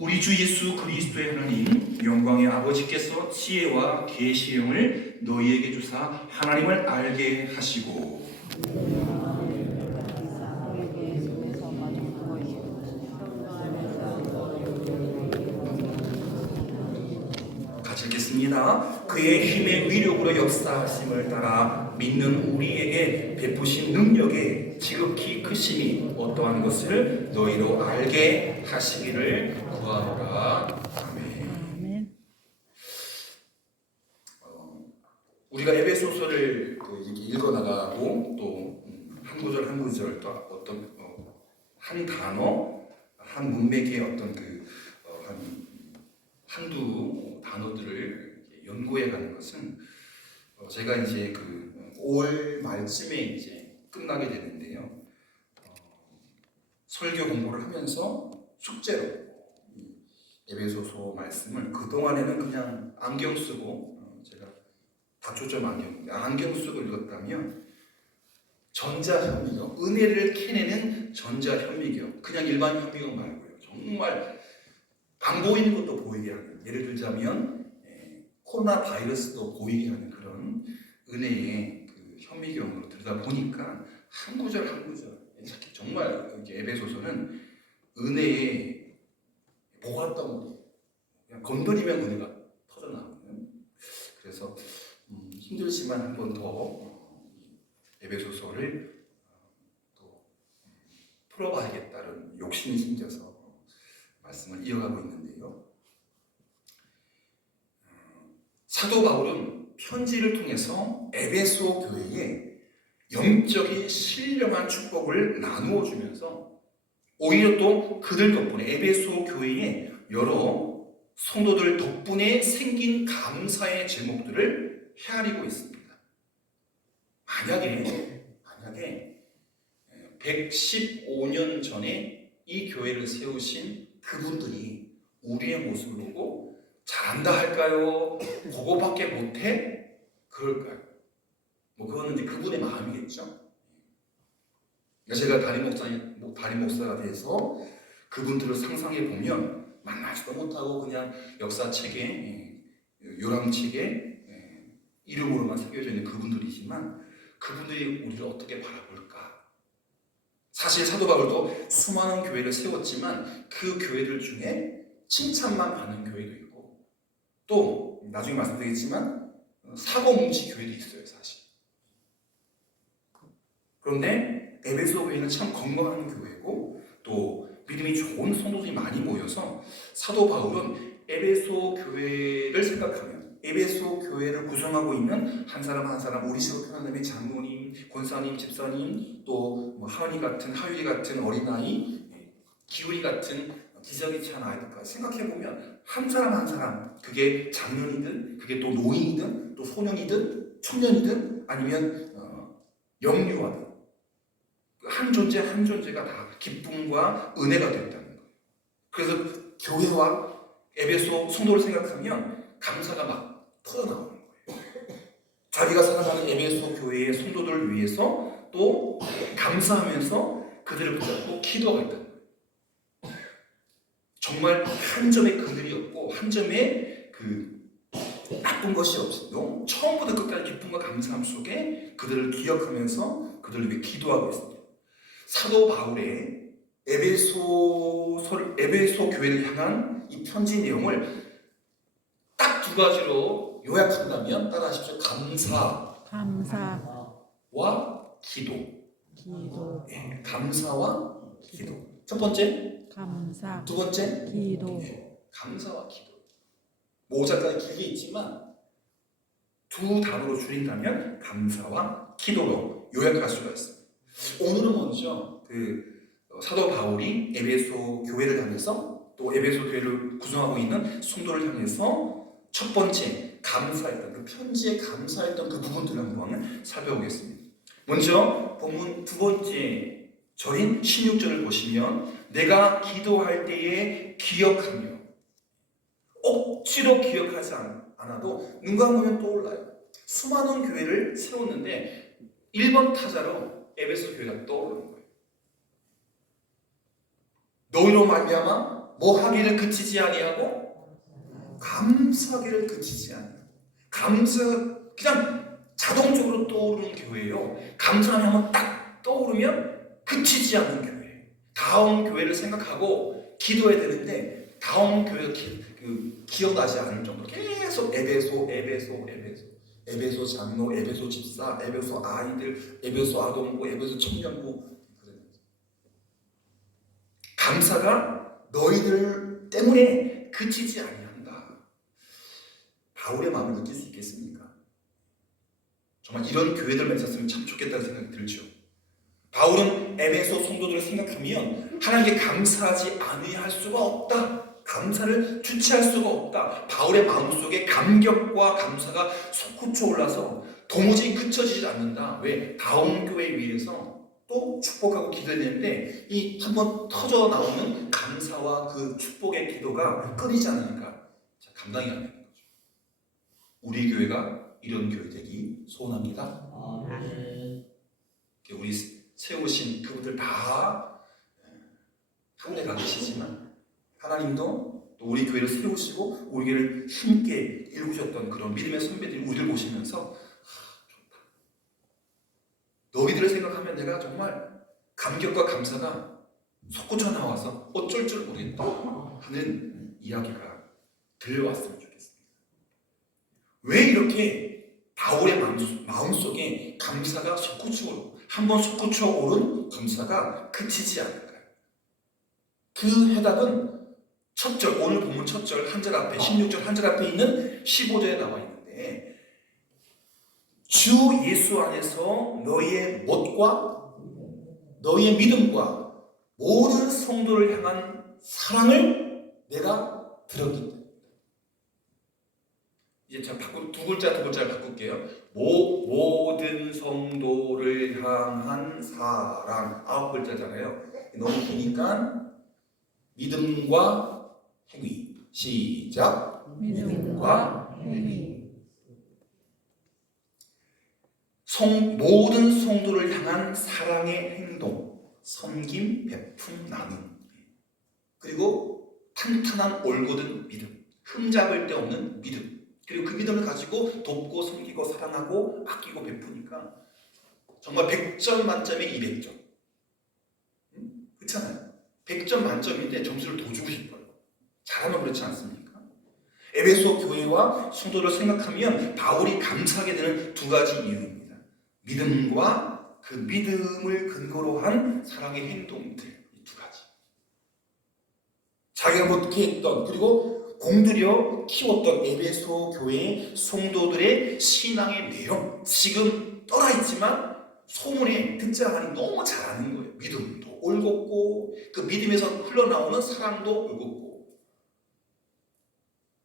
우리 주 예수 그리스도의 하나님 영광의 아버지께서 지혜와 계시의 영을 너희에게 주사 하나님을 알게 하시고 같이 읽겠습니다. 그의 힘의 위력으로 역사하심을 따라 믿는 우리에게 베푸신 능력에 지극히 크심이 어떠한 것을 너희로 알게 하시기를 구하노라. 아멘. 우리가 에베소서를 읽어 나가고 또 한 구절 한 구절 또 어떤 한 단어 한 문맥의 어떤 한두 단어들을 연구해 가는 것은 제가 이제 5월 말쯤에 이제 끝나게 되는데요. 설교 공부를 하면서 숙제로 에베소서 말씀을 그 동안에는 그냥 안경 쓰고 제가 다초점 안경 쓰고 읽었다면 전자현미경, 은혜를 캐내는 전자현미경, 그냥 일반 현미경 말고요. 정말 안 보이는 것도 보이게 하는, 예를 들자면 코로나 바이러스도 보이게 하는 그런 은혜의 현미경으로 들여다보니까 한 구절 한 구절 찾기 정말 에베소서는 은혜의 보화덩어리, 그냥 건드리면 은혜가 터져나오는. 그래서 힘들지만 한 번 더 에베소서를 또 풀어봐야겠다는 욕심이 생겨서 말씀을 이어가고 있는데요. 사도 바울은 편지를 통해서 에베소 교회에 영적인 신령한 축복을 나누어 주면서 오히려 또 그들 덕분에 에베소 교회에 여러 성도들 덕분에 생긴 감사의 제목들을 헤아리고 있습니다. 만약에 115년 전에 이 교회를 세우신 그분들이 우리의 모습을 보고 잘한다 할까요? 그거밖에 못해? 그럴까요? 그거는 이제 그분의 마음이겠죠. 제가 담임 목사가 돼서 그분들을 상상해 보면 만나지도 못하고 그냥 역사책에 요람책에 이름으로만 새겨져 있는 그분들이지만 그분들이 우리를 어떻게 바라볼까? 사실 사도 바울도 수많은 교회를 세웠지만 그 교회들 중에 칭찬만 받는 교회도 있고 또 나중에 말씀드리겠지만 사고뭉치 교회도 있어요, 사실. 그런데 에베소 교회는 참 건강한 교회고 또 믿음이 좋은 성도들이 많이 모여서 사도 바울은 에베소 교회를 생각하면 에베소 교회를 구성하고 있는 한 사람 한 사람, 우리 식으로 표현하면 장로님, 권사님, 집사님, 또 하은이 같은, 하율이 같은 어린아이, 기울이 같은 기저귀 찬 아이들까지 생각해보면 한 사람 한 사람, 그게 장년이든 그게 또 노인이든 또 소년이든 청년이든 아니면 영유아든 한 존재 한 존재가 다 기쁨과 은혜가 됐다는 거예요. 그래서 교회와 에베소 성도를 생각하면 감사가 막 터져나오는 거예요. 자기가 사랑하는 에베소 교회의 성도들을 위해서 또 감사하면서 그들을 붙잡고 기도하고 있다는 거예요. 정말 한 점의 그늘이 없고 한 점의 나쁜 것이 없어도 처음부터 끝까지 기쁨과 감사함 속에 그들을 기억하면서 그들을 위해 기도하고 있습니다. 사도 바울의 에베소 교회를 향한 이 편지 내용을 딱 두 가지로 요약한다면 따라하십시오. 감사와 기도. 네, 감사와 기도. 첫 번째 감사. 두 번째 기도. 네, 감사와 기도. 모자까지 길게 있지만 두 단어로 줄인다면 감사와 기도로 요약할 수가 있습니다. 오늘은 먼저 사도 바울이 에베소 교회를 향해서 또 에베소 교회를 구성하고 있는 성도를 향해서 첫 번째 감사했던 그 편지에 감사했던 그 부분들을 한번 살펴보겠습니다. 먼저 본문 두 번째 절인 16절을 보시면 내가 기도할 때에 기억하며, 억지로 기억하지 않아도 눈 감으면 떠올라요. 수많은 교회를 세웠는데 1번 타자로 에베소 교회가 떠오르는 거예요. 너희로 말미암아 뭐 하기를 그치지 아니하고 감사하기를 그치지 아니하고. 감사, 그냥 자동적으로 떠오르는 교회예요. 감사하면 딱 떠오르면 그치지 않는 교회. 다음 교회를 생각하고 기도해야 되는데 다음 교회 기억나지 않을 정도로 계속 에베소 장로, 에베소 집사, 에베소 아이들, 에베소 아동부, 에베소 청년부. 감사가 너희들 때문에 그치지 아니한다. 바울의 마음을 느낄 수 있겠습니까? 정말 이런 교회들만 있었으면 참 좋겠다는 생각이 들죠. 바울은 에베소 성도들을 생각하면 하나님께 감사하지 아니할 수가 없다. 감사를 주체할 수가 없다. 바울의 마음속에 감격과 감사가 솟구쳐 올라서 도무지 그쳐지지 않는다. 왜? 다음 교회 위에서 또 축복하고 기도했는데 이 한번 터져 나오는 감사와 그 축복의 기도가 끊이지 않으니까 감당이 안 되는 거죠. 우리 교회가 이런 교회 되기 소원합니다. 우리 세우신 그분들 다 하늘에 가 계시지만 하나님도 또 우리 교회를 세우시고 우리 교회를 힘있게 일구셨던 그런 믿음의 선배들이 우리를 보시면서 좋다. 너희들을 생각하면 내가 정말 감격과 감사가 솟구쳐 나와서 어쩔 줄 모르겠다 하는 이야기가 들려왔으면 좋겠습니다. 왜 이렇게 바울의 마음속에 감사가 솟구쳐 한번 솟구쳐 오른 감사가 그치지 않을까요? 그 해답은 첫 절, 오늘 본문 첫 절 한 절 앞에 16절 한 절 앞에 있는 15절에 나와 있는데 주 예수 안에서 너희의 못과 너희의 믿음과 모든 성도를 향한 사랑을 내가 들었기 때문에. 이제 제가 두 글자를 바꿀게요. 모든 성도를 향한 사랑. 9글자잖아요. 너무 기니까 믿음과 행위. 시작. 믿음과 행위. 모든 성도를 향한 사랑의 행동, 섬김, 베품, 나눔. 그리고 탄탄한 올곧은 믿음, 흠잡을 데 없는 믿음. 그리고 그 믿음을 가지고 돕고 섬기고 사랑하고 아끼고 베푸니까 정말 100점 만점에 200점. 그렇잖아요. 100점 만점인데 점수를 더 주고 싶어요. 잘하면 그렇지 않습니까? 에베소 교회와 성도를 생각하면 바울이 감사하게 되는 두 가지 이유입니다. 믿음과 그 믿음을 근거로 한 사랑의 행동들, 이 두 가지. 자기가 못해 했던 그리고 공들여 키웠던 에베소 교회의 성도들의 신앙의 내용, 지금 떠나있지만 소문에 듣자하니 너무 잘 아는 거예요. 믿음도 올곧고 그 믿음에서 흘러나오는 사랑도 올곧고.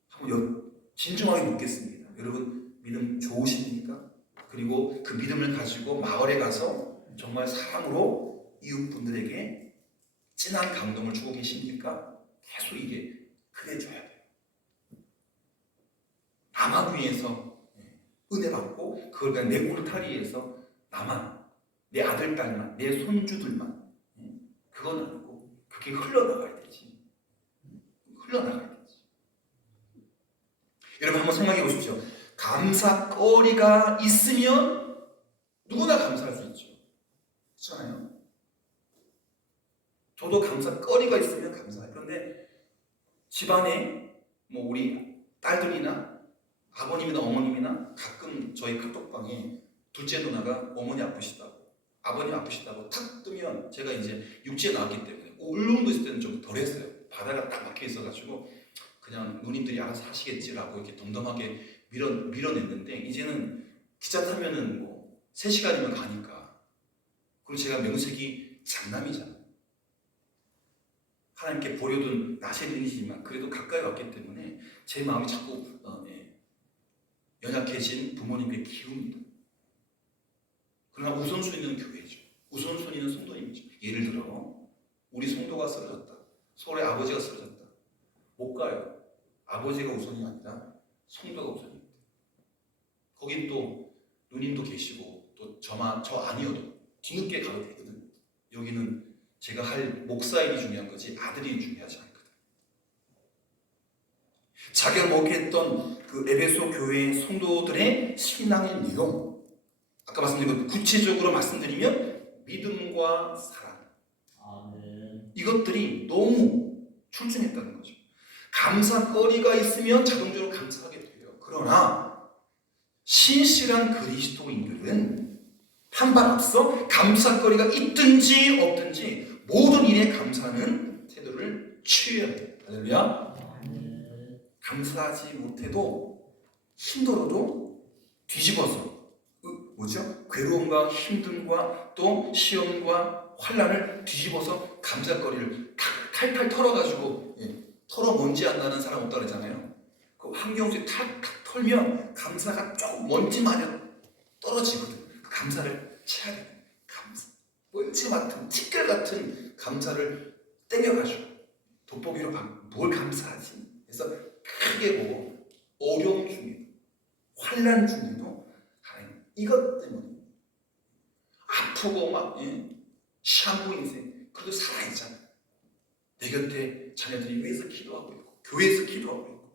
한번 진중하게 묻겠습니다. 여러분 믿음 좋으십니까? 그리고 그 믿음을 가지고 마을에 가서 정말 사랑으로 이웃분들에게 진한 감동을 주고 계십니까? 계속 이게 그래줘야 돼요. 나만 위해서 은혜 받고 그걸 그냥 내 울타리에서 나만, 내 아들, 딸만, 내 손주들만, 그건 아니고 그게 흘러나가야 되지. 흘러나가야 되지. 여러분 한번 생각해 보십시오. 감사거리가 있으면 누구나 감사할 수 있죠. 그렇잖아요. 저도 감사거리가 있으면 감사해요. 그런데 집안에 뭐 우리 딸들이나 아버님이나 어머님이나 가끔 저희 카톡방에 둘째 누나가 어머니 아프시다고 아버님 아프시다고 탁 뜨면 제가 이제 육지에 나왔기 때문에 울릉도 있을 때는 좀 덜했어요. 바다가 딱 막혀 있어가지고 그냥 누님들이 알아서 하시겠지라고 이렇게 덤덤하게 밀어냈는데 이제는 기차 타면은 뭐 3시간이면 가니까. 그리고 제가 명색이 장남이잖아요. 하나님께 버려둔 나시린이지만 그래도 가까이 왔기 때문에 제 마음이 자꾸 연약해진 부모님께 키웁니다. 그러나 우선순위는 교회죠. 우선순위는 성도님이죠. 예를 들어 우리 성도가 쓰러졌다. 서울에 아버지가 쓰러졌다. 못 가요. 아버지가 우선이 아니라 성도가 우선입니다. 거긴 또 누님도 계시고 또 저 아니어도 뒤늦게 가도 되거든. 여기는 제가 할 목사 일이 중요한 거지 아들이 중요하지 않거든. 자기가 목회했던 그 에베소 교회 성도들의 신앙의 내용, 아까 말씀드린 것 구체적으로 말씀드리면 믿음과 사랑, 이것들이 너무 출중했다는 거죠. 감사거리가 있으면 자동적으로 감사하게 돼요. 그러나 신실한 그리스도인들은 한 발 앞서 감사거리가 있든지 없든지 모든 일에 감사하는 태도를 취해야 돼요. 할렐루야. 감사하지 못해도 힘들어도 뒤집어서 괴로움과 힘듦과 또 시험과 환난을 뒤집어서 감사거리를 탈탈 털어가지고, 털어 먼지 안 나는 사람 없다 그러잖아요. 그 환경수에 탁탁 털면 감사가 조금 먼지 마냥 떨어지거든. 그 감사를 채야 돼. 감사, 먼지 맡은 티끌 같은 감사를 땡겨가지고 돋보기로 뭘 감사하지? 그래서 크게 보고 어려움 중에도 환난 중에도 하나님 이것 때문에 아프고 막 시한부 인생 그래도 살아있잖아. 내 곁에 자녀들이 위해서 기도하고 있고 교회에서 기도하고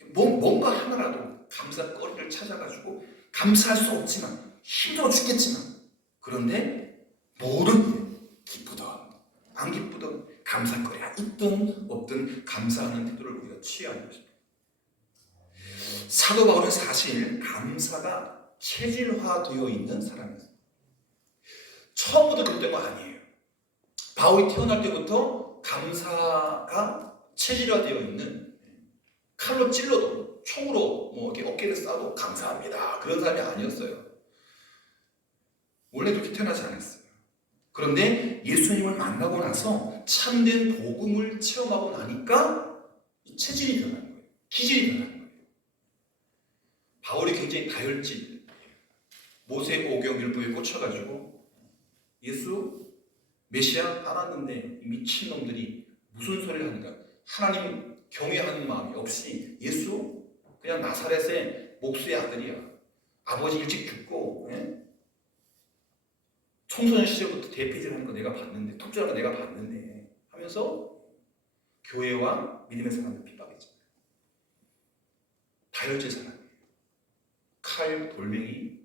있고 뭔가 하나라도 감사거리를 찾아가지고 감사할 수 없지만 힘들어 죽겠지만 그런데 모든 일에 기쁘든 안 기쁘든 감사거리가 있든 없든 감사하는 태도를 우리가 취해야 하는 것입니다. 사도 바울은 사실 감사가 체질화되어 있는 사람이었습니다. 처음부터 그랬던 거 아니에요. 바울이 태어날 때부터 감사가 체질화되어 있는, 칼로 찔러도 총으로 이렇게 어깨를 쏴도 감사합니다 그런 사람이 아니었어요. 원래 그렇게 태어나지 않았어요. 그런데 예수님을 만나고 나서 참된 복음을 체험하고 나니까 이 체질이 변하는 거예요. 기질이 변하는 거예요. 바울이 굉장히 다혈질, 모세오경율법에 꽂혀가지고 예수 메시아 알았는데 미친놈들이 무슨 소리를 하는가, 하나님 경외하는 마음이 없이 예수 그냥 나사렛의 목수의 아들이야, 아버지 일찍 죽고 청소년 시절부터 대피질하는 거 내가 봤는데, 톱질하는 거 내가 봤는데 하면서 교회와 믿음의 사람들 핍박했잖아요. 다혈질 사람이에요. 칼, 돌멩이.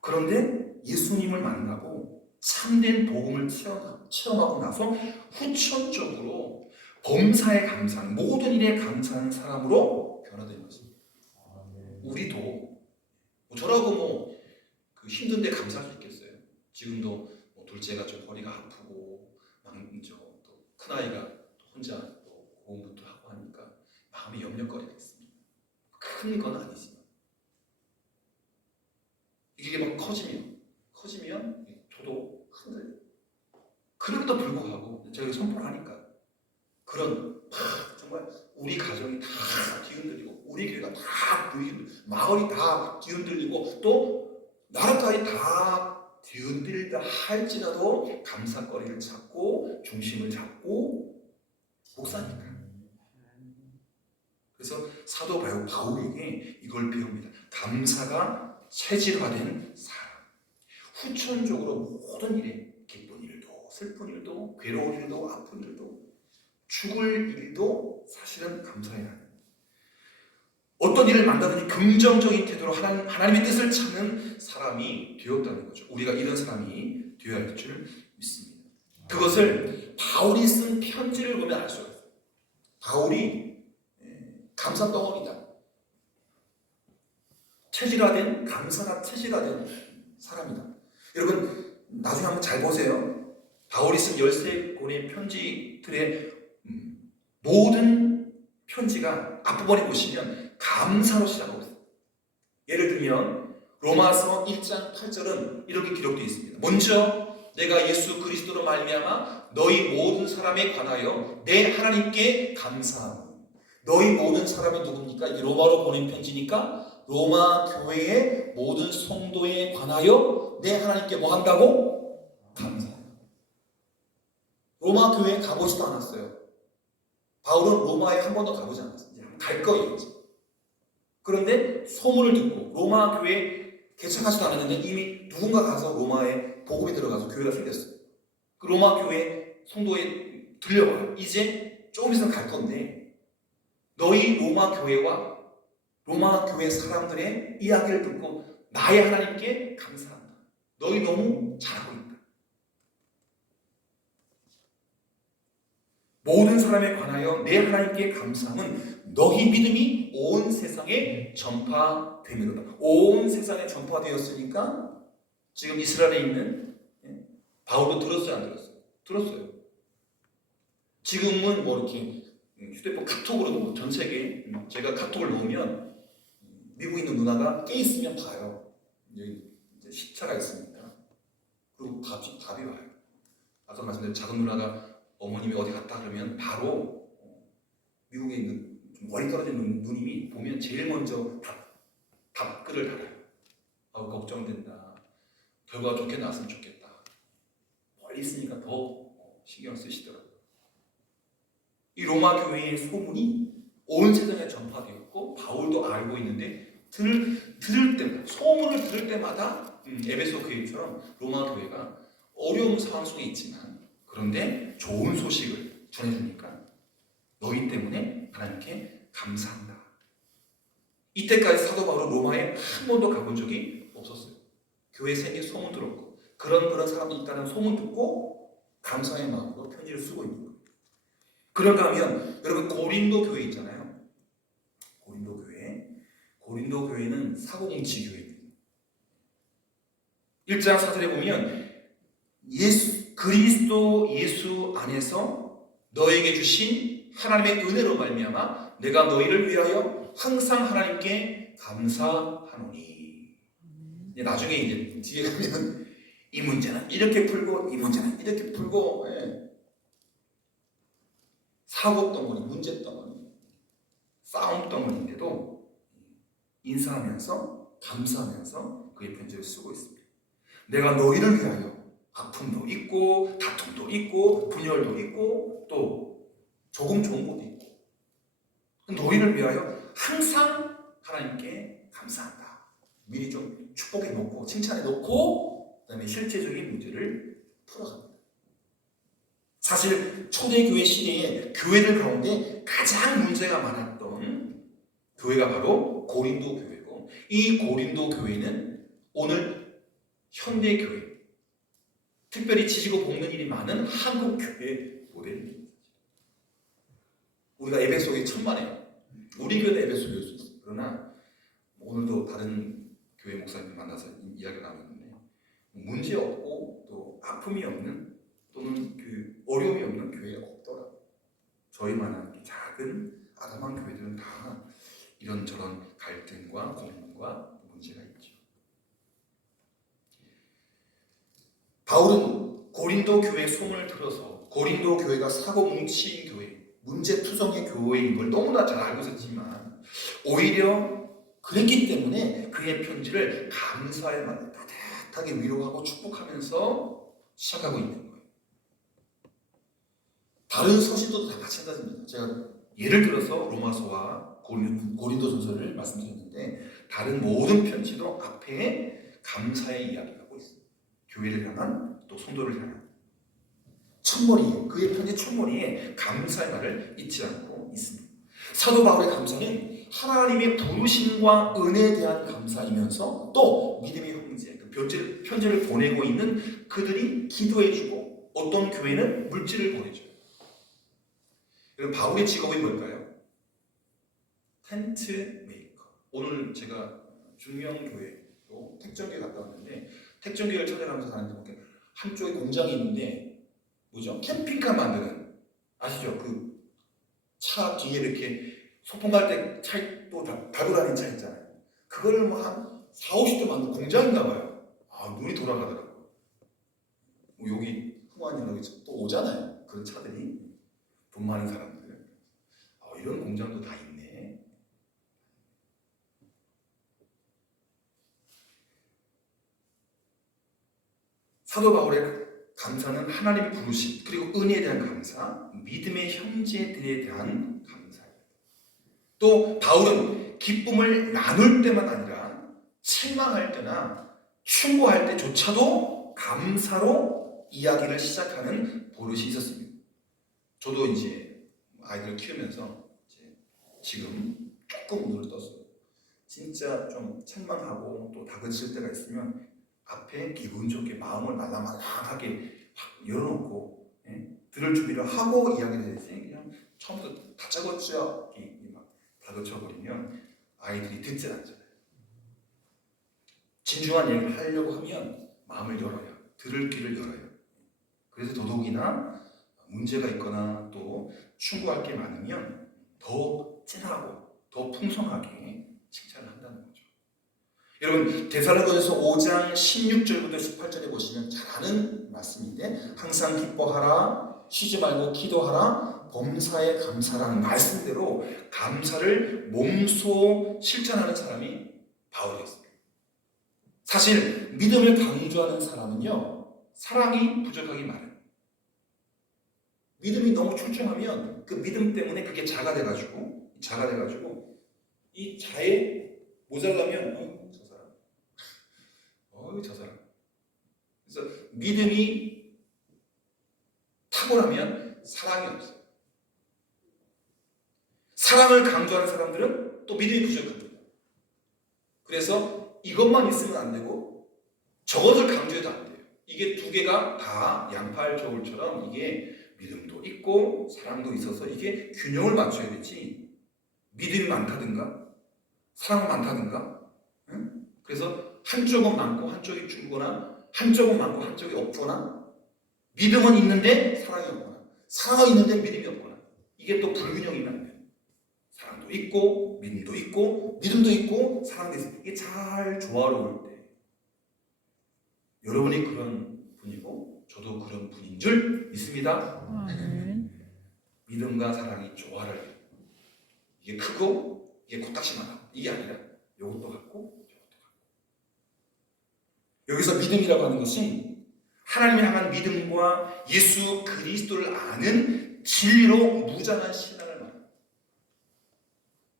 그런데 예수님을 만나고 참된 복음을 체험하고 나서 후천적으로 범사에 감사하는, 모든 일에 감사하는 사람으로 변화된 것입니다. 우리도 저라고 그 힘든데 감사할 수 있겠어요? 지금도 둘째가 좀 허리가 아프고 또 큰아이가 혼자 또 공부도 하고 하니까 마음이 염려거리가 있습니다. 큰 건 아니지만 이게 막 커지면 저도 흔들려요. 그럼에도 불구하고 제가 선포를 하니까 그런 정말 우리 가정이 다 뒤흔들리고 우리 교회가 다 마을이 다 뒤흔들리고 또 나라까지 다 뒤흔들다 할지라도 감사거리를 찾고 중심을 잡고 목사니까. 그래서 사도 바울에게 이걸 배웁니다. 감사가 체질화된 사람. 후천적으로 모든 일에, 기쁜 일도 슬픈 일도 괴로운 일도 아픈 일도 죽을 일도 사실은 감사해야 합니다. 어떤 일을 만나든지 긍정적인 태도로 하나님의 뜻을 찾는 사람이 되었다는 거죠. 우리가 이런 사람이 되어야 할 줄 믿습니다. 그것을 바울이 쓴 편지를 보면 알 수가 있어요. 바울이 감사덩어리다. 체질화된, 감사가 체질화된 사람이다. 여러분 나중에 한번 잘 보세요. 바울이 쓴 13권의 편지들의 모든 편지가 앞부분에 보시면 감사로 시작하고 있어요. 예를 들면 로마서 1장 8절은 이렇게 기록되어 있습니다. 먼저 내가 예수 그리스도로 말미암아 너희 모든 사람에 관하여 내 하나님께 감사하노니. 너희 모든 사람이 누굽니까? 이 로마로 보낸 편지니까 로마 교회의 모든 성도에 관하여 내 하나님께 뭐 한다고? 감사해요. 로마 교회에 가보지도 않았어요. 바울은 로마에 한 번도 가보지 않았어요. 갈 거예요. 그런데 소문을 듣고 로마 교회에 개척하지도 않았는데 이미 누군가 가서 로마에 복음이 들어가서 교회가 생겼어요. 그 로마 교회 성도의 들려와. 이제 조금 있으면 갈 건데 너희 로마 교회와 로마 교회 사람들의 이야기를 듣고 나의 하나님께 감사한다. 너희 너무 잘하고 있다. 모든 사람에 관하여 내 하나님께 감사함은 너희 믿음이 온 세상에 전파됨이로다. 온 세상에 전파되었으니까 지금 이스라엘에 있는 바울도 들었어요, 안 들었어요? 들었어요. 지금은 뭐 이렇게 휴대폰 카톡으로도 전 세계 제가 카톡을 놓으면 미국에 있는 누나가 깨 있으면 봐요. 여기 이제 시차가 있습니다. 그리고 답이 와요. 아까 말씀드린 작은 누나가 어머님이 어디 갔다 그러면 바로 미국에 있는 좀 멀리 떨어진 누님이 보면 제일 먼저 답글을 달아요. 걱정된다. 결과가 좋게 나왔으면 좋겠다. 멀리 있으니까 더 신경 쓰시더라고요. 이 로마 교회의 소문이 온 세상에 전파되었고 바울도 알고 있는데 들을 때마다 소문을 들을 때마다 에베소 교회처럼 로마 교회가 어려운 상황 속에 있지만 그런데 좋은 소식을 전해주니까 너희 때문에 하나님께 감사한다. 이때까지 사도 바울은 로마에 한 번도 가본 적이 없었어요. 교회 생긴 소문 들었고 그런 사람이 있다는 소문 듣고 감사의 마음으로 편지를 쓰고 있는 거예요. 그런가 하면 여러분 고린도 교회 있잖아요. 고린도 교회는 사고뭉치 교회입니다. 1장 4절에 보면 그리스도 예수 안에서 너에게 주신 하나님의 은혜로 말미암아 내가 너희를 위하여 항상 하나님께 감사하노니. 나중에 이제 뒤에 가면 이 문제는 이렇게 풀고 이 문제는 이렇게 풀고 사고 덩어리, 문제 덩어리, 싸움 덩어리인데도 인사하면서 감사하면서 그의 편지를 쓰고 있습니다. 내가 너희를 위하여 아픔도 있고 다툼도 있고 분열도 있고 또 조금 좋은 것도 있고 너희를 위하여 항상 하나님께 감사한다. 미리 좀 축복해 놓고 칭찬해 놓고 그다음에 실제적인 문제를 풀어갑니다. 사실 초대교회 시대에 교회들 가운데 가장 문제가 많았던 교회가 바로 고린도 교회고 이 고린도 교회는 오늘 현대 교회 특별히 지지고 볶는 일이 많은 한국 교회 모델입니다. 우리가 에베소에 천만에요. 우리 교회도 에베소 교회일 수 있어요. 그러나 오늘도 다른 교회 목사님 만나서 이야기가 나눴는데 문제 없고 또 아픔이 없는 또는 그 어려움이 없는 교회가 없더라고요. 저희만한 작은 아담한 교회들은 다 이런저런 갈등과 고민과 문제가 있죠. 바울은 고린도 교회 소문을 들어서 고린도 교회가 사고 뭉친 교회, 문제투성의 교회인 걸 너무나 잘 알고 있었지만 오히려 그랬기 때문에 그의 편지를 감사의 말로 따뜻하게 위로하고 축복하면서 시작하고 있는 거예요. 다른 서신도 다 마찬가지입니다. 제가 예를 들어서 로마서와 고린도전서를 말씀드렸는데 다른 모든 편지도 앞에 감사의 이야기가 하고 있습니다. 교회를 향한 또 성도를 향한 첫머리에 그의 편지 첫머리에 감사의 말을 잊지 않고 있습니다. 사도 바울의 감사는 하나님의 부르심과 은혜에 대한 감사이면서 또 믿음의 형제 그 편지를 보내고 있는 그들이 기도해주고 어떤 교회는 물질을 보내줘요. 그럼 바울의 직업이 뭘까요? 텐트 메이커. 오늘 제가 중명교회로 택정교회 갔다 왔는데 택정교회를 찾아가면서 가는데 한쪽에 공장이 있는데 뭐죠? 캠핑카 만드는 아시죠? 그 차 뒤에 이렇게 소풍 갈 때 차 또 달고 다니는 차 있잖아요. 그걸 뭐 한 4, 50대 만든 공장인가 봐요. 눈이 돌아가더라고요. 여기 흥환이나 또 오잖아요. 그런 차들이 돈 많은 사람들. 이런 공장도 다 있네. 사도 바울의 감사는 하나님의 부르심 그리고 은혜에 대한 감사, 믿음의 형제들에 대한 감사입니다. 또 바울은 기쁨을 나눌 때만 아니라 책망할 때나 충고할 때조차도 감사로 이야기를 시작하는 버릇이 있었습니다. 저도 이제 아이들을 키우면서 이제 지금 조금 눈을 떴어요. 진짜 좀 책망하고 또 다그칠 때가 있으면 앞에 기분 좋게 마음을 말랑말랑하게 확 열어놓고 들을 준비를 하고 이야기를 해야지 그냥 처음부터 다짜고짜 막 다그쳐버리면 아이들이 듣질 않잖아요. 진중한 얘기를 하려고 하면 마음을 열어야 들을 귀를 열어요. 그래서 더더욱이나 문제가 있거나 또 충고할 게 많으면 더 진하고 더 풍성하게 칭찬을 한다는 거죠. 여러분 데살로니가서 5장 16절부터 18절에 보시면 잘 아는 말씀인데 항상 기뻐하라 쉬지 말고 기도하라 범사에 감사라는 말씀대로 감사를 몸소 실천하는 사람이 바울이었습니다. 사실 믿음을 강조하는 사람은요 사랑이 부족하기 마련. 믿음이 너무 출중하면 그 믿음 때문에 그게 자가 돼가지고 이 자에 모자라면 저 사람 그래서 믿음이 탁월하면 사랑이 없어요. 사랑을 강조하는 사람들은 또 믿음이 부족합니다. 그래서 이것만 있으면 안 되고 저것을 강조해도 안 돼요. 이게 두 개가 다 양팔 저울처럼 이게 믿음도 있고 사랑도 있어서 이게 균형을 맞춰야 되지 믿음이 많다든가 사랑은 많다든가 그래서 한쪽은 많고 한쪽이 줄거나 한쪽은 많고 한쪽이 없거나 믿음은 있는데 사랑이 없거나 사랑은 있는데 믿음이 없거나 이게 또 불균형이면 안 돼요. 사랑도 있고 믿음도 있고 믿음도 있고 사랑도 있고 이게 잘 조화로울 때 여러분이 그런 분이고 저도 그런 분인 줄 믿습니다. 믿음과 사랑이 조화를 이게 크고 이게 코딱지만하고 이게 아니라 이것도 같고 저것도 같고 여기서 믿음이라고 하는 것이 하나님을 향한 믿음과 예수 그리스도를 아는 진리로 무장한 신앙을 말합니다.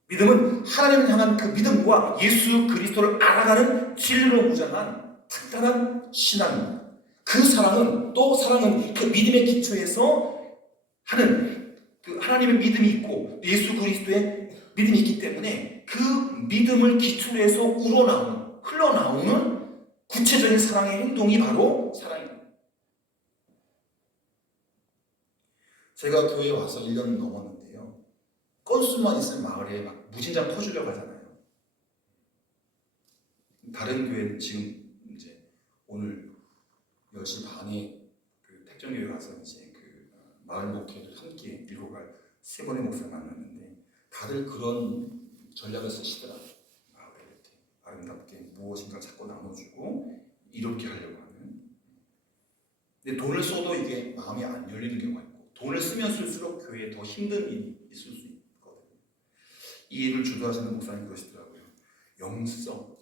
믿음은 하나님을 향한 그 믿음과 예수 그리스도를 알아가는 진리로 무장한 탄탄한 신앙입니다. 그 사랑은 그 믿음의 기초에서 하는 그 하나님의 믿음이 있고 예수 그리스도의 믿음이 있기 때문에 그 믿음을 기초로 해서 흘러나오는 구체적인 사랑의 행동이 바로 사랑입니다. 제가 교회에 와서 1년 넘었는데요. 건수만 있으면 마을에 막 무진장 터주려고 하잖아요. 다른 교회는 지금 이제 오늘 10시 반에 그 택정교회 가서 이제 그 마을 목회를 함께 밀고 갈 세 번의 목사를 만났는데 다들 그런 전략을 쓰시더라고요. 마을을 이렇게 아름답게 무엇인가 자꾸 나눠주고 이렇게 하려고 하는. 근데 돈을 써도 이게 마음이 안 열리는 경우가 있고 돈을 쓰면 쓸수록 교회에 더 힘든 일이 있을 수 있거든요. 이 일을 주도하시는 목사님 그러시더라고요. 영성.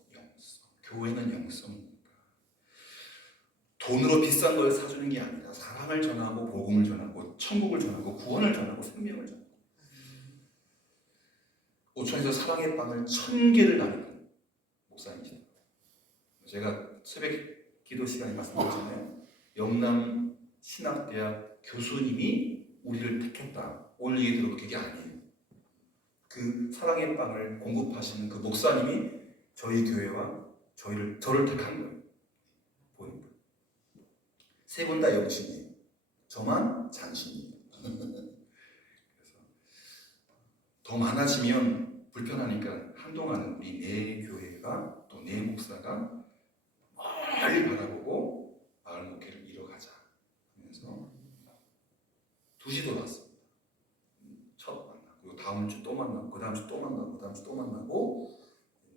교회는 영성입니다. 돈으로 비싼 걸 사주는 게 아니라 사랑을 전하고 복음을 전하고 천국을 전하고 구원을 전하고 생명을 전하고 오천에서 사랑의 빵을 1000개를 나누는 목사님이십니다. 제가 새벽 기도 시간에 말씀드렸잖아요. 영남 신학대학 교수님이 우리를 택했다. 오늘 얘기 들어도 그게 아니에요. 그 사랑의 빵을 공급하시는 그 목사님이 저희 교회와 저를 택한 거예요. 보니까 세 분 다 영신이에요. 저만 잔신이에요. 그래서 더 많아지면 불편하니까 한동안은 우리 내 교회가 또 내 목사가 멀리 바라보고 마을 목회를 이뤄가자 하면서 2시 돌아왔습니다. 첫 만나. 그리고 다음 주 또 만나고 그 다음 주 또 만나고 그 다음 주 또 만나고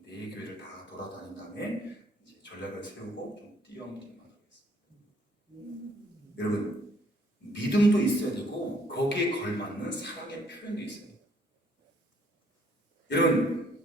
네 교회를 다 돌아다닌 다음에 이제 전략을 세우고 좀 띄엄띄엄 하겠습니다. 여러분 믿음도 있어야 되고 거기에 걸맞는 사랑의 표현도 있어야 돼요. 여러분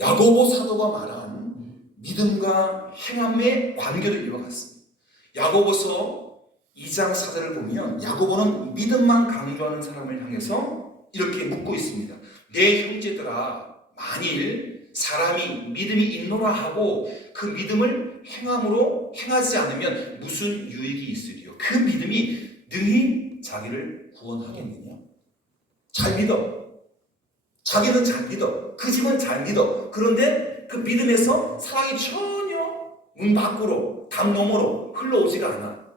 야고보 사도가 말한 믿음과 행함의 관계도 이와 같습니다. 야고보서 2장 4절을 보면 야고보는 믿음만 강조하는 사람을 향해서 이렇게 묻고 있습니다. 내 형제들아 만일 사람이 믿음이 있노라 하고 그 믿음을 행함으로 행하지 않으면 무슨 유익이 있으리요? 그 믿음이 능히 자기를 구원하겠느냐? 잘 믿어. 자기는 잘 믿어. 그 집은 잘 믿어. 그런데 그 믿음에서 사랑이 전혀 문 밖으로, 담 너머로 흘러오지가 않아.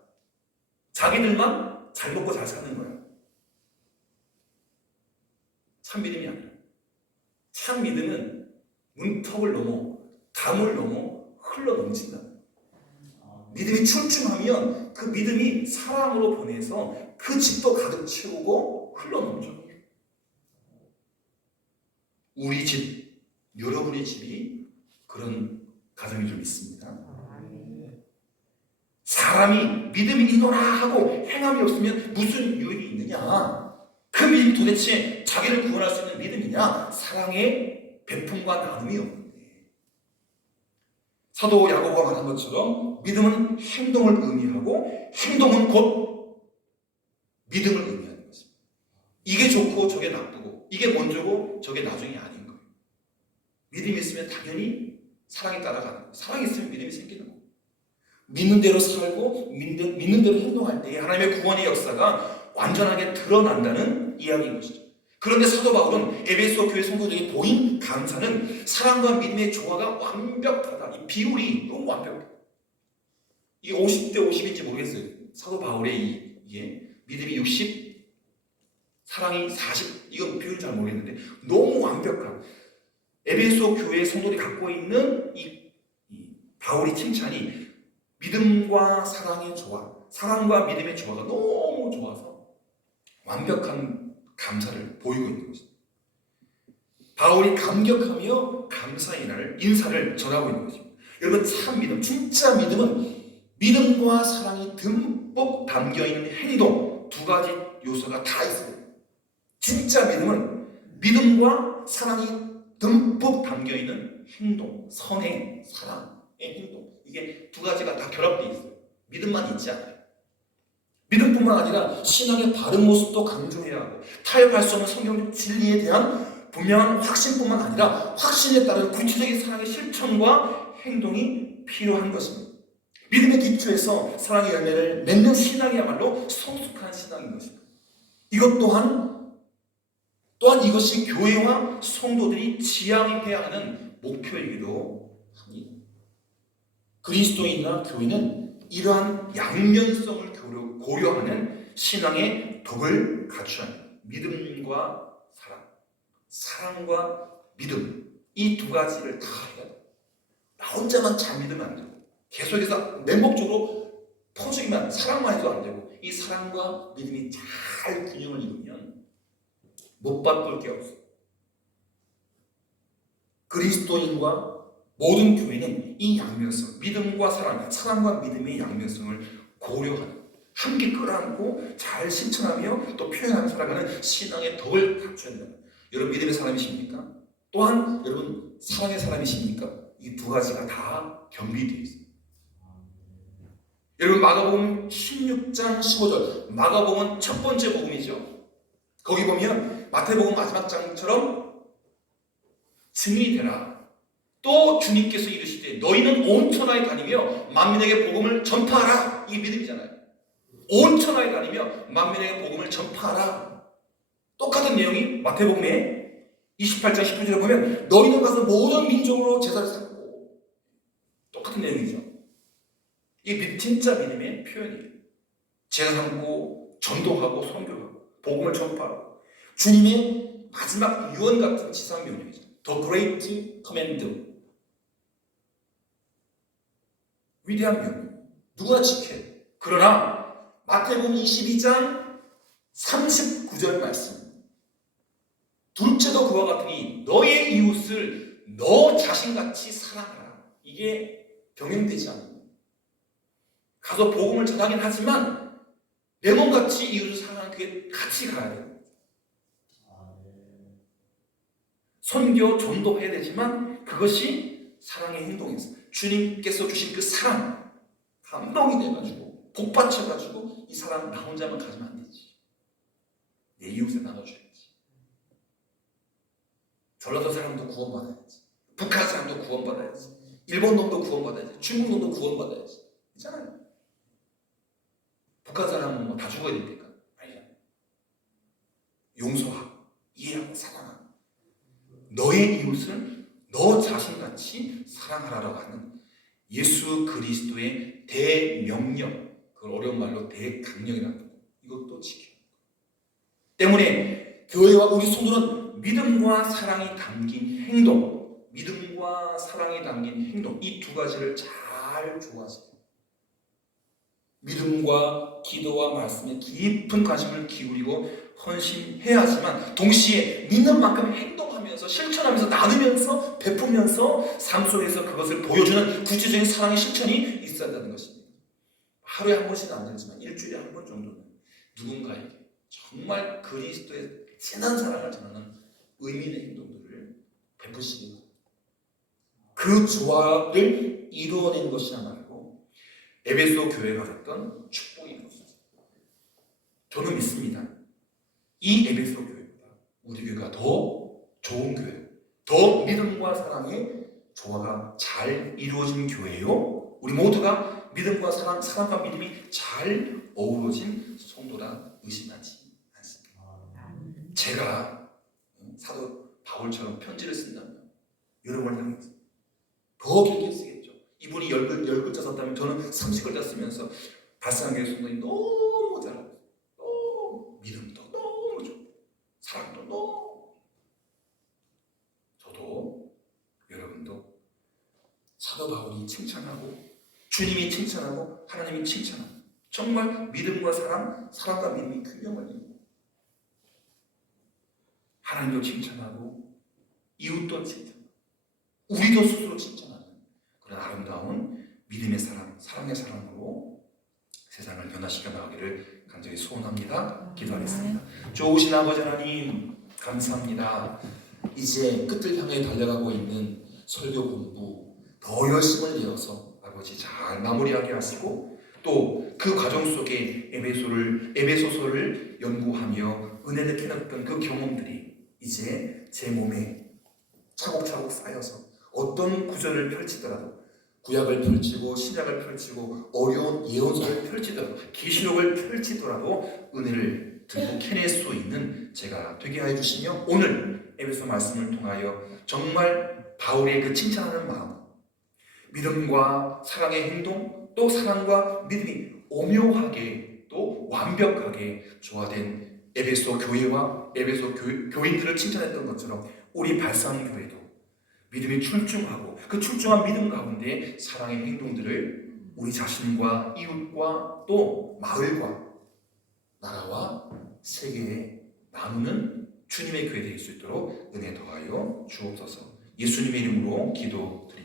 자기들만 잘 먹고 잘 사는 거야. 참 믿음이 아니야. 참 믿음은 문턱을 넘어, 담을 넘어 흘러 넘친다. 믿음이 출중하면 그 믿음이 사랑으로 보내서 그 집도 가득 채우고 흘러 넘쳐. 우리 집, 여러분의 집이 그런 가정이 좀 있습니다. 사람이 믿음이 있노라 하고 행함이 없으면 무슨 유익이 있느냐? 그 믿음이 도대체 자기를 구원할 수 있는 믿음이냐? 사랑의 베품과 나눔이 없는데. 사도 야고보가 말한 것처럼 믿음은 행동을 의미하고 행동은 곧 믿음을 의미하는 것입니다. 이게 좋고 저게 나쁘고 이게 먼저고 저게 나중이 아닌 거예요. 믿음이 있으면 당연히 사랑이 따라가는 거예요. 사랑이 있으면 믿음이 생기는 거예요. 믿는 대로 살고 믿는 대로 행동할 때 하나님의 구원의 역사가 완전하게 드러난다는 이야기인 것이죠. 그런데 사도 바울은 에베소 교회 성도들에게 보인 감사는 사랑과 믿음의 조화가 완벽하다. 이 비율이 너무 완벽해. 이게 50대 50인지 모르겠어요. 사도 바울의 이게 믿음이 60, 사랑이 40, 이건 비율 잘 모르겠는데 너무 완벽한 에베소 교회 성도들이 갖고 있는 이 바울의 칭찬이 믿음과 사랑의 조화, 사랑과 믿음의 조화가 너무 좋아서 완벽한 감사를 보이고 있는 것입니다. 바울이 감격하며 감사의 인사를 전하고 있는 것입니다. 여러분, 참 믿음, 진짜 믿음은 믿음과 사랑이 듬뿍 담겨있는 행동, 두 가지 요소가 다 있어요. 진짜 믿음은 믿음과 사랑이 듬뿍 담겨있는 행동, 선행, 사랑의 행동, 이게 두 가지가 다 결합되어 있어요. 믿음만 있지 않아요. 믿음뿐만 아니라 신앙의 바른 모습도 강조해야 하고 타협할 수 없는 성경적 진리에 대한 분명한 확신뿐만 아니라 확신에 따른 구체적인 사랑의 실천과 행동이 필요한 것입니다. 믿음의 기초에서 사랑의 열매를 맺는 신앙이야말로 성숙한 신앙인 것입니다. 이것 또한 이것이 교회와 성도들이 지향해야 하는 목표이기도 합니다. 그리스도인이나 교회는 이러한 양면성을 고려하는 신앙의 덕을 갖춰야 합니다. 믿음과 사랑, 사랑과 믿음, 이 두 가지를 다 해야 돼요. 나 혼자만 잘 믿으면 안 되고 계속해서 맹목적으로 퍼주기만, 사랑만 해도 안 되고 이 사랑과 믿음이 잘 균형을 이루면 못 바꿀 게 없어요. 그리스도인과 모든 교회는 이 양면성, 믿음과 사랑, 사랑과 믿음의 양면성을 고려하는, 함께 끌어안고 잘 실천하며 또 표현하며 살아가는 신앙의 덕을 갖춰야 된다. 여러분 믿음의 사람이십니까? 또한 여러분 사랑의 사람이십니까? 이 두 가지가 다 겸비되어 있습니다. 여러분 마가복음 16장 15절, 마가복음은 첫 번째 복음이죠. 거기 보면 마태복음 마지막 장처럼 증인이 되라. 또 주님께서 이르시되 너희는 온 천하에 다니며 만민에게 복음을 전파하라. 이게 믿음이잖아요. 온 천하에 다니며 만민에게 복음을 전파하라. 똑같은 내용이 마태복음에 28장 19절에 보면 너희는 가서 모든 민족으로 제사를 삼고, 똑같은 내용이죠. 이게 진짜 믿음의 표현이에요. 제사 삼고 전도하고 선교하고 복음을 전파하고 주님의 마지막 유언 같은 지상 명령이죠. The Great Command. 위대한 명령. 누구나 지켜야 돼. 그러나 마태복음 22장 39절 말씀. 둘째도 그와 같으니 너의 이웃을 너 자신같이 사랑하라. 이게 병행되지 않아요. 가서 복음을 전하긴 하지만 내 몸같이 이웃을 사랑하는 그게 같이 가야 돼요. 선교, 전도해야 되지만 그것이 사랑의 행동이었어요. 주님께서 주신 그 사랑, 감동이 돼가지고 복받쳐가지고 이 사랑 나 혼자만 가지면 안 되지. 내 이웃에 나눠줘야지. 전라도 사람도 구원받아야지. 북한 사람도 구원받아야지. 일본 놈도 구원받아야지. 중국 놈도 구원받아야지. 있잖아요. 북한 사람은 뭐 다 죽어야 됩니까? 아니야. 용서하고 이해하고 사랑하고 너의 이웃을 너 자신같이 사랑하라고 하는 예수 그리스도의 대명령, 그걸 어려운 말로 대강령이라고 합니다. 이것도 지켜요. 때문에 교회와 우리 성도는 믿음과 사랑이 담긴 행동, 믿음과 사랑이 담긴 행동, 이 두 가지를 잘 조화하세요. 믿음과 기도와 말씀에 깊은 관심을 기울이고 헌신해야 하지만 동시에 믿는 만큼 행동하면서 실천하면서 나누면서 베푸면서 삶 속에서 그것을 보여주는 구체적인 사랑의 실천이 있어야 한다는 것입니다. 하루에 한 번씩은 안 되지만 일주일에 한 번 정도는 누군가에게 정말 그리스도의 진한 사랑을 전하는 의미 있는 행동들을 베푸시기 바랍니다. 그 조화를 이루어낸 것이야말로 에베소 교회가 받았던 축복인 것입니다. 저는 믿습니다. 이 에베소 교회보다 우리 교회가 더 좋은 교회, 더 믿음과 사랑의 조화가 잘 이루어진 교회요. 우리 모두가 믿음과 사랑, 사랑과 믿음이 잘 어우러진 성도라 의심하지 않습니다. 제가 사도 바울처럼 편지를 쓴다면 여러분을 향해서 더 길게 쓰겠죠. 이분이 10글자 썼다면 저는 30글자 쓰면서 발상교회 성도님 너무 잘하고 너무 믿음도 너무 좋고 사랑도 너무, 저도 여러분도 사도 바울이 칭찬하고 주님이 칭찬하고 하나님이 칭찬하고 정말 믿음과 사랑, 사랑과 믿음이 균형을 이루고 하나님도 칭찬하고 이웃도 칭찬하고 우리도 스스로 칭찬하는 그런 아름다운 믿음의 사랑, 사랑의 사랑으로 세상을 변화시켜 나가기를 간절히 소원합니다. 기도하겠습니다. 좋으신 아버지 하나님 감사합니다. 이제 끝을 향해 달려가고 있는 설교 공부 더 열심을 내어서 아버지 잘 마무리하게 하시고 또 그 과정 속에 에베소서를 연구하며 은혜를 깨닫던 그 경험들이 이제 제 몸에 차곡차곡 쌓여서 어떤 구절을 펼치더라도 구약을 펼치고 신약을 펼치고 어려운 예언서를 펼치더라도 계시록을 펼치더라도 은혜를 들고 캐낼 수 있는 제가 되게 하여 주시며 오늘 에베소 말씀을 통하여 정말 바울의 그 칭찬하는 마음, 믿음과 사랑의 행동, 또 사랑과 믿음이 오묘하게 또 완벽하게 조화된 에베소 교회와 에베소 교인들을 칭찬했던 것처럼 우리 발상교회도 믿음이 출중하고 그 출중한 믿음 가운데 사랑의 행동들을 우리 자신과 이웃과 또 마을과 나라와 세계에 나누는 주님의 교회 될 수 있도록 은혜 더하여 주옵소서. 예수님의 이름으로 기도드립니다.